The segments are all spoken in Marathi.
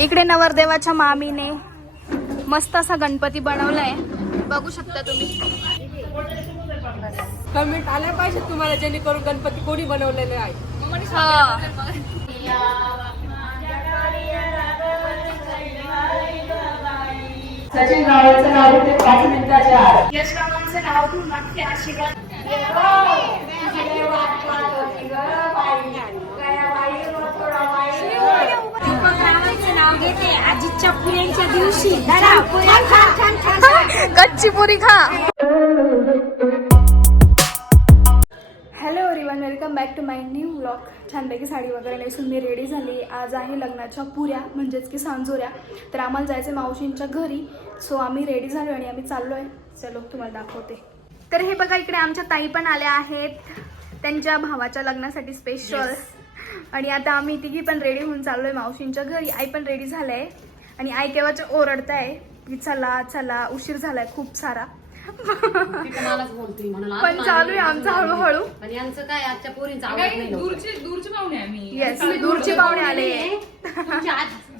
इकडे नवरदेवाच्या मामीने मस्त असा गणपती बनवलाय, बघू शकता तुम्ही. कमेंट आल्या पाहिजे तुम्हाला, जेणेकरून गणपती कोणी बनवलेले आहे. सचिन रावळचं नाव होते 5 मिनिटाचे आत. यश रामांचं नाव घेऊन मागचे आशीर्वाद. नाव घेते आजीच्या पुऱ्यांच्या दिवशी कच्ची पुरी खा. Hello everyone, welcome back to my new vlog. छानपैकी साडी वगैरे नेसून मी रेडी झाली. आज आहे लग्नाच्या पुऱ्या म्हणजेच की सांजोऱ्या. तर आम्हाला जायचं मावशींच्या घरी. सो आम्ही रेडी झालो आणि आम्ही चाललो आहे. चलो तुम्हाला दाखवते. तर हे बघा, इकडे आमच्या ताई पण आल्या आहेत त्यांच्या भावाच्या लग्नासाठी स्पेशल. आणि आता आम्ही तिघी पण रेडी होऊन चाललोय मावशींच्या घरी. आई पण रेडी झालंय आणि आई केव्हाच ओरडताय की चला चला, उशीर झालाय खूप सारा. पण चालू आहे आमचं हळूहळू. काय आजच्या पोरींचा दूरचे पाहुणे आम्ही. येस, दूरचे पाहुणे आले.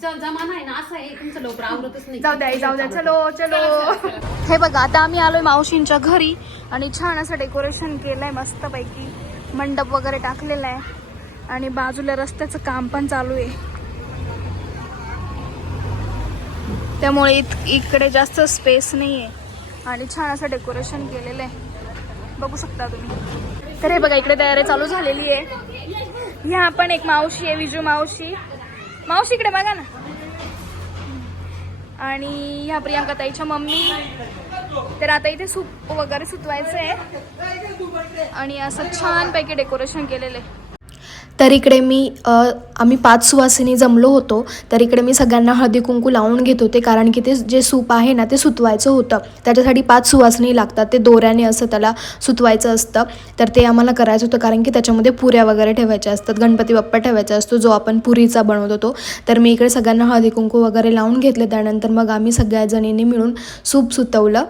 जमाना आहे ना असं आहे, तुमचं लवकर आवडतच नाही. जाऊ द्या चलो चलो. हे बघा, आता आम्ही आलोय मावशींच्या घरी आणि छान असं डेकोरेशन केलंय मस्त पैकी. मंडप वगैरे टाकलेला आहे आणि बाजूला रस्त्याचं काम पण चालू आहे, त्यामुळे इकडे जास्त स्पेस नाहीये आणि छान असं डेकोरेशन केलेलं आहे, बघू शकता तुम्ही. तर हे बघा, इकडे तयारी चालू झालेली आहे. ह्या पण एक मावशी आहे, विजू मावशी. मावशी इकडे बघा ना. आणि ह्या प्रियांका ताईच्या मम्मी. तर आता इथे सूप वगैरे सुतवायचं आहे आणि असं छान पैकी डेकोरेशन केलेलं आहे. तर इकडे आम्ही 5 सुवासिनी जमलो होतो. तर इकडे मी सगळ्यांना हळदी कुंकू लावून घेत होते, कारण की ते जे सूप आहे ना ते सुतवायचं होतं. त्याच्यासाठी 5 सुवासिनी लागतात. ते दोऱ्याने असं त्याला सुतवायचं असतं. तर ते आम्हाला करायचं होतं, कारण की त्याच्यामध्ये पुऱ्या वगैरे ठेवायच्या असतात, गणपती बाप्पा ठेवायचा असतो जो आपण पुरीचा बनवतो तो. तर मी इकडे सगळ्यांना हळदी कुंकू वगैरे लावून घेतले. त्यानंतर मग आम्ही सगळ्या जणींनी मिळून सूप सुतवलं.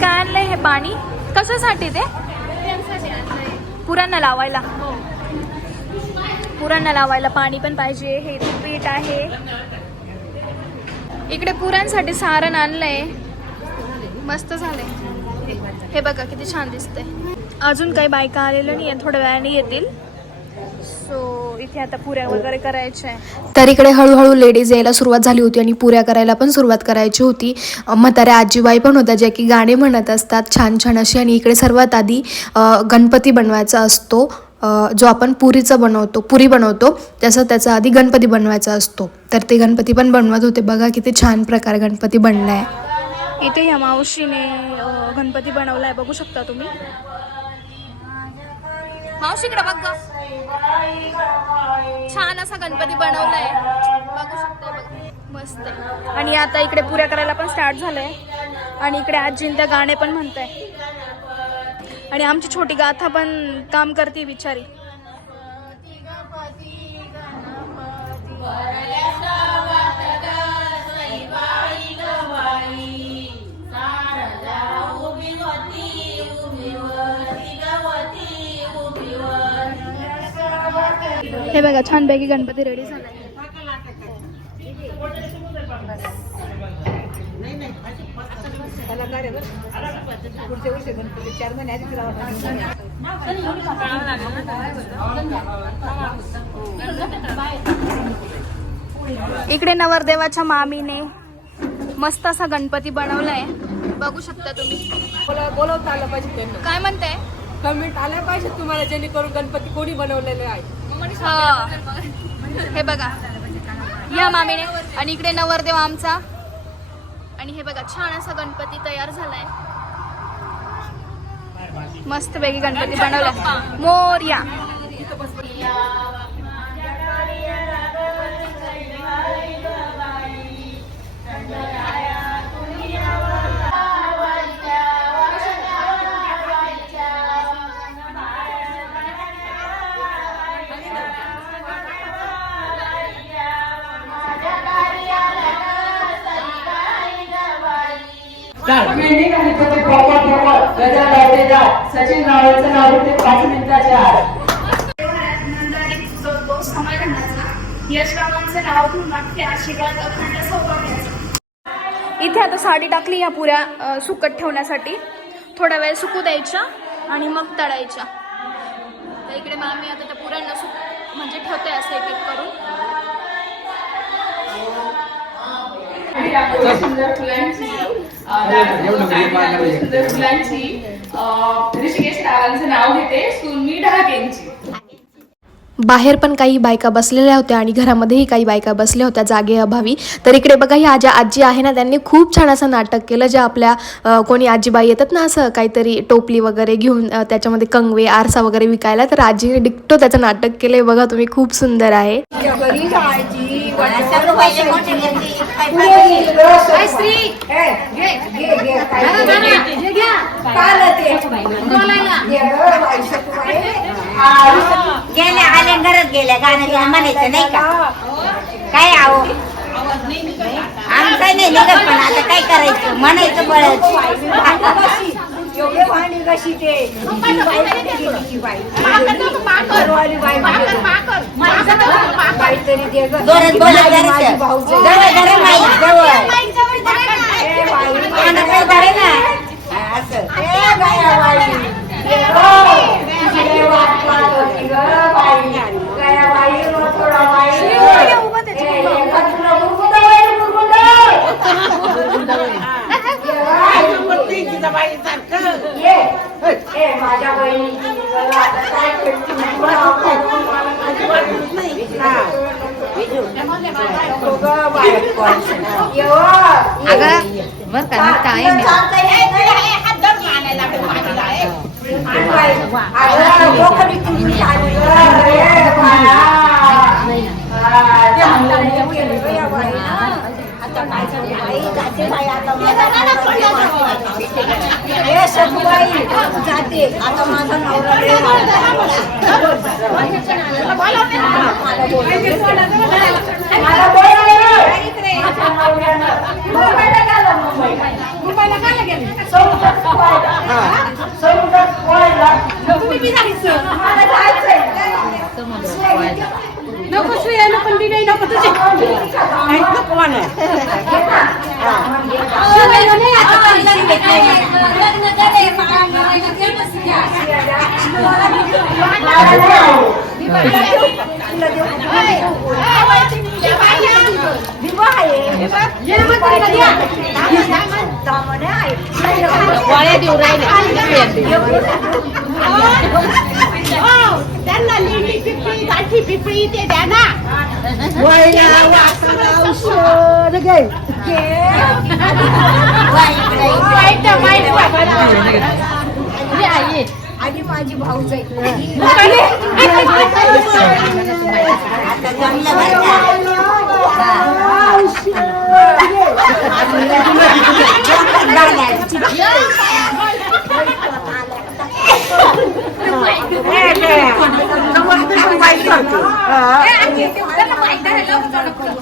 काय आणलंय हे पाणी? कशासाठी? ते पुरांना लावायला. पुरांना लावायला पाणी पण पाहिजे. हे पीठ आहे. इकडे पुरांसाठी सारण आणलंय, मस्त झालंय. हे बघा किती छान दिसतंय. अजून काही बायका आलेल्या नाही, थोड्या वेळाने येतील. सो इथे आता पुऱ्या वगैरे करायच्या आहे. तर इकडे हळूहळू लेडीज यायला सुरुवात झाली होती आणि पुऱ्या करायला पण सुरुवात करायची होती. म्हाताऱ्या आजीबाई पण होत्या ज्या की गाणे म्हणत असतात छान छान अशी. आणि इकडे सर्वात आधी गणपती बनवायचा असतो, जो आपण पुरी बनवतो त्याचा आधी गणपती बनवायचा असतो. तर ते गणपती पण बनवत होते. बघा किती छान प्रकारे गणपती बनलाय. इथे ह्या मावशीने गणपती बनवलाय, बघू शकता तुम्ही. मावशीकडे बघ, छान असा गणपती बनवलाय, बघू शकता. बघ मस्त. आणि आता इकडे पुऱ्या करायला पण स्टार्ट झालंय आणि इकडे आजींच्या गाणे पण म्हणताय आणि आमची छोटी गाथा पण काम करते बिचारी. हे बघा, छानपैकी गणपती रेडी झालाय. इकडे नवरदेवाच्या मामीने मस्त असा गणपती बनवलाय, बघू शकता तुम्ही. बोलवता आलं पाहिजे त्यांना. काय म्हणताय? कमेंट आल्या पाहिजे तुम्हाला, जेणेकरून गणपती कोणी बनवलेले आहे. हे बघा, या मामीने. आणि इकडे नवरदेव आमचा. आणि हे बघा, छान असा गणपती तयार झालाय, मस्त पैकी गणपती बनवला. मोरया. मेंढी घालतो ते प्रॉपर गजर लावते जात सचिन रावळचं नाव घेते 5 मिनिटाचे आत. यश रामांचे नाव घेऊन वाटते आशीर्वाद अखंड सौभाग्याचा. इथे आता साडी टाकली या पुऱ्या सुकत ठेवण्यासाठी. थोडा वेळ सुकू द्यायच्या आणि मग तळायच्या. तर इकडे मामी आता त्या पुऱ्यांना म्हणजे ठेवते असं एक एक करून. सुंदर फुलांची ऋषिकेश रावांचं नाव घेते सुन्नी ढाकेंची. बाहेर पण काही बायका बसलेल्या होत्या आणि घरामध्येही काही बायका बसल्या होत्या जागेअभावी. तर इकडे बघा ही आजी आहे ना, त्यांनी खूप छान असं नाटक केलं. जे आपल्या कोणी आजीबाई येतात ना असं काहीतरी टोपली वगैरे घेऊन त्याच्यामध्ये कंगवे आरसा वगैरे विकायला, तर आजीने डिक्टो त्याचं नाटक केलंय. बघा तुम्ही, खूप सुंदर आहे. गेल्या आल्या घरात गेल्या गाणं म्हणायचं नाही का? काय आहो आमचं नाही निघत, पण आता काय करायचं म्हणायचं बळच. जोरात बोलत माझ्या बहिणीची जाते आता माझा नको सुयाला पण दिले नको तुझे त्यांना लिंडी पिपळी गाठी पिपळी ते द्या ना. आणि माझी भाऊच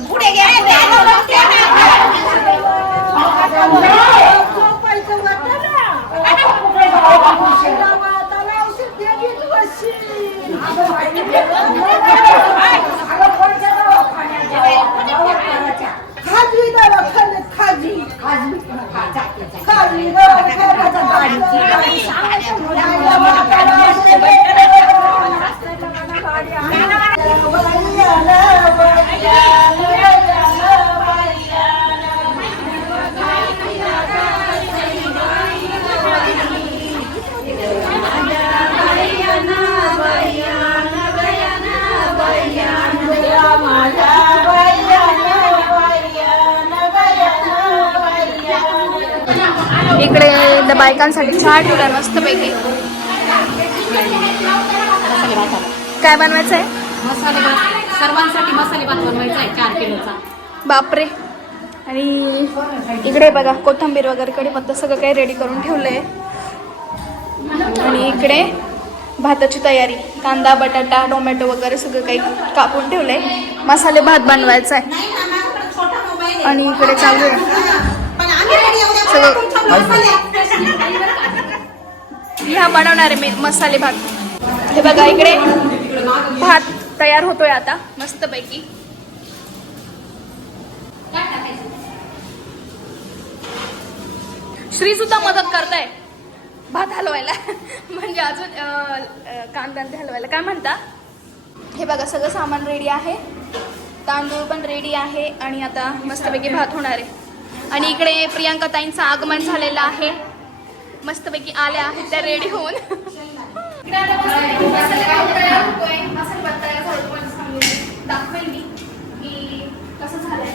पुढे इकडे बायकांसाठी चहा ठेवला मस्तपैकी. काय बनवायचं आहे? मसाले भात सर्वांसाठी मसाले भात बनवायचा आहे 4 किलोचा. बापरे. आणि इकडे बघा कोथिंबीर वगैरे कढीपत्ता सगळं काही रेडी करून ठेवलंय. आणि इकडे भाताची तयारी, कांदा बटाटा टोमॅटो वगैरे सगळं काही कापून ठेवलंय. मसाले भात बनवायचा आहे. आणि इकडे चालू आहे ह्या बनवणारे मी मसाले भात. हे बघा इकडे भात तयार होतोय आता मस्तपैकी. श्री सुद्धा मदत करताय भात हलवायला म्हणजे अजून कांदा ते हलवायला. काय म्हणता? हे बघा सगळं सामान रेडी आहे, तांदूळ पण रेडी आहे आणि आता मस्तपैकी भात होणार आहे. आणि इकडे प्रियांका ताईंचं आगमन झालेलं आहे, मस्तपैकी आल्या आहेत त्या रेडी होऊन. दाखवेल मी की कसं झालंय.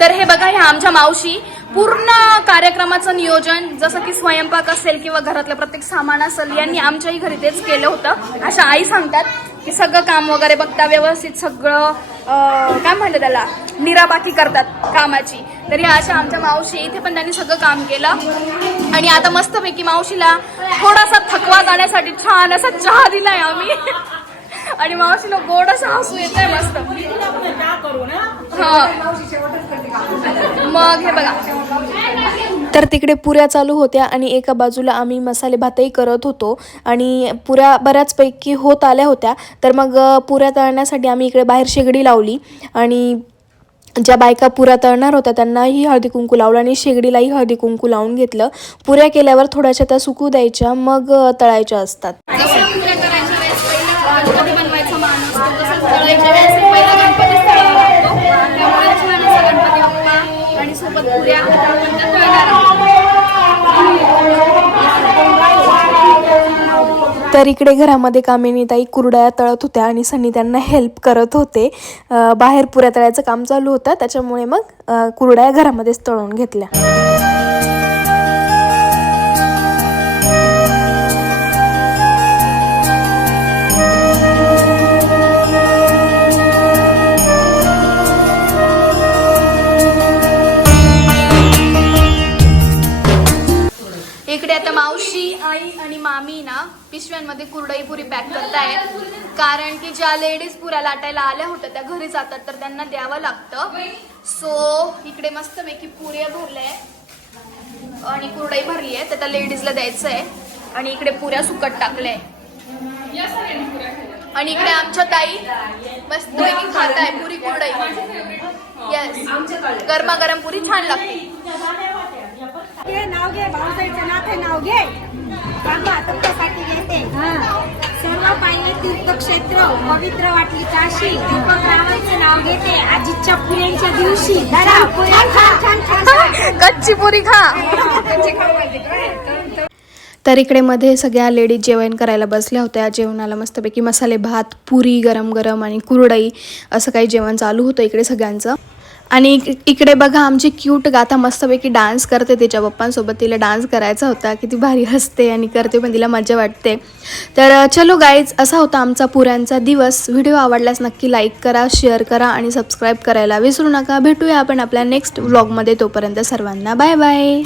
तर हे बघा ह्या आमच्या मावशी पूर्ण कार्यक्रमाचं नियोजन जसं की स्वयंपाक असेल किंवा घरातलं प्रत्येक सामान असेल यांनी आमच्याही घरी तेच केलं होतं. अशा आई सांगतात की सगळं काम वगैरे बघता व्यवस्थित सगळं काय म्हणतात त्याला निराबाकी करतात कामाची. तर ह्या अशा आमच्या मावशी इथे पण त्यांनी सगळं काम केलं. आणि आता मस्तपैकी मावशीला थोडासा थकवा जाण्यासाठी छान असा चहा दिलाय आम्ही आणि मावशीला गोड असं हसू येत आहे मस्त. हा मग हे बघा. तर तिकडे पुऱ्या चालू होत्या आणि एका बाजूला आम्ही मसाले भातही करत होतो आणि पुऱ्या बऱ्याचपैकी होत आल्या होत्या. तर मग पुऱ्या तळण्यासाठी आम्ही इकडे बाहेर शेगडी लावली आणि ज्या बायका पुऱ्या तळणार होत्या त्यांनाही हळदी कुंकू लावलं आणि शेगडीलाही हळदी कुंकू लावून घेतलं. पुऱ्या केल्यावर थोड्याशा त्या सुकू द्यायच्या मग तळायच्या असतात. जसं पुऱ्या करायच्या वेळेस पहिलं गणपती बनवायचा मान असतो तसंच तळायच्या वेळेस पहिला गणपतीच तळावा लागतो. त्यामुळे छान असा गणपती बाप्पा आणि सोबत पुऱ्या आपण त्या तळणार आहोत. तर इकडे घरामध्ये कामिनीताई कुरड्या तळत होत्या आणि सनी त्यांना हेल्प करत होते. बाहेर पुऱ्या तळायचं काम चालू होतं त्याच्यामुळे मग कुरड्या घरामध्येच तळून घेतल्या. इकडे आता मावशी आई आणि मामी ना पिशव्यांमध्ये कुरडई पुरी पॅक करताय कारण की ज्या लेडीज पुऱ्या लाटायला आल्या होत्या त्या घरी जातात तर त्यांना द्यावं लागतं. सो इकडे मस्तपैकी पुऱ्या भरल्या आणि कुरडई भरली आहे तर त्या लेडीजला द्यायचं आहे. आणि इकडे पुऱ्या सुकट टाकल्या आणि इकडे आमच्या ताई मस्तपैकी खात आहे पुरी कुरडई. येस गरमागरम पुरी छान लागते. नाव घे भाऊजाईचं नाव घे बाबा तुमच्यासाठी घेते. सर्व पाहिले तीर्थक्षेत्र पवित्र वाटली काशी दीपक रावांचं नाव घेते आजीच्या पुऱ्यांच्या दिवशी. कच्ची पुरी खा. तर इकडे मध्ये सगळ्या लेडीज जेवण करायला बसल्या होत्या. जेवणाला मस्तपैकी मसाले भात पुरी गरम गरम आणि कुरडई असं काही जेवण चालू होतं इकडे सगळ्यांचं. आणि इकडे बघा आमची क्यूट गाथा मस्तपैकी डान्स करते तिच्या पप्पांसोबत. तिला डान्स करायचा होता, किती भारी हसते आणि करते पण तिला मजा वाटते. तर चलो गाईज असा होता आमचा पुऱ्यांचा दिवस. व्हिडिओ आवडल्यास नक्की लाईक करा, शेअर करा आणि सबस्क्राईब करायला विसरू नका. भेटूया आपण आपल्या नेक्स्ट व्लॉगमध्ये. तोपर्यंत सर्वांना बाय बाय.